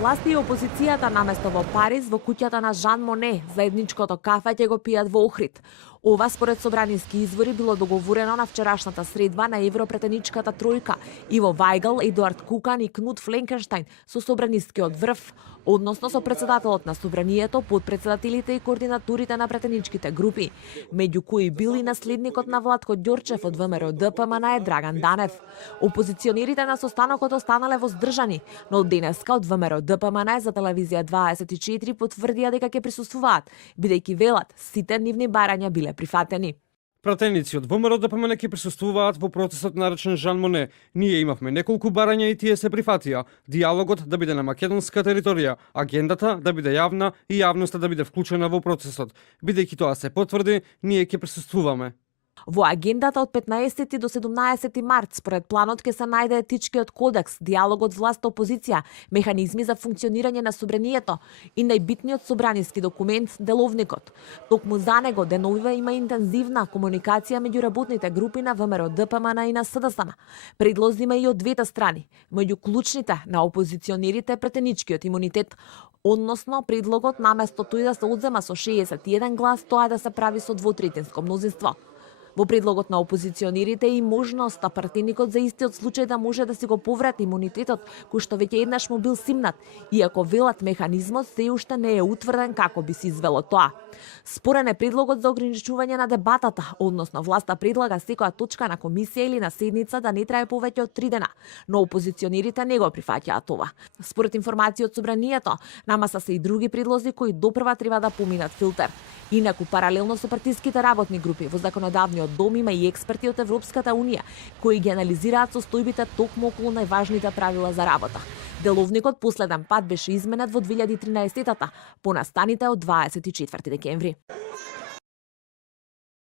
Власти и опозицијата наместо во Париз во куќата на Жан Моне заедничкото кафе ќе го пијат во Охрид. Ова според собраниски извори било договорено на вчерашната средба на Европретеничката тројка Иво Вајгл, Едуард Кукан и Кнут Фленкенштајн со собранискиот врв, односно со председателот на собранието, подпредседателите и координаторите на претеничките групи, меѓу кои бил и наследникот на Владко Ѓорчев од ВМРО ДПМН е Драган Данев. Опозиционерите на состанокот останале воздржани, но денеска од ВМРО ДПМН за телевизија 24 потврдија дека ќе присуствуваат, бидејќи велат сите нивни барања биле прифатени. Пратеници од ВМРО ДПМН ќе присуствуваат во процесот наречен Жан Моне. Ние имавме неколку барања и тие се прифатија. Диалогот да биде на македонска територија, агендата да биде јавна и јавноста да биде вклучена во процесот. Бидејќи тоа се потврди, ние ќе присуствуваме. Во агендата од 15 до 17 март според планот ќе се најде етичкиот кодекс, диалогот власт-опозиција, механизми за функционирање на собранието и најбитниот собраниски документ деловникот. Токму за него деновива има интензивна комуникација меѓу работните групи на ВМРО ДПМН и на СДСМ. Предлози има и од двете страни. Меѓу клучните на опозиционерите претеничкиот имунитет, односно предлогот наместо тој да се одзема со 61 глас, тоа да се прави со двотретинско мнозинство. Во предлогот на опозиционерите и можноста пратеникот за истиот случај да може да си го поврати имунитетот, кој што веќе еднаш му бил симнат, иако велат механизмот се уште не е утврден како би се извело тоа. Спорен е предлогот за ограничување на дебатата, односно власта предлага секоја точка на комисија или на седница да не трае повеќе од 3 дена, но опозиционерите не го прифаќаат това. Според информации од собранието, намаса се и други предлози кои допрва треба да поминат филтер. Инаку паралелно со партиските работни групи во законодавниот дом има и експерти од Европската унија кои ги анализираат состојбите токму околу најважните правила за работа. Деловникот последен пат беше изменет во 2013-та, по настаните од 24 декември.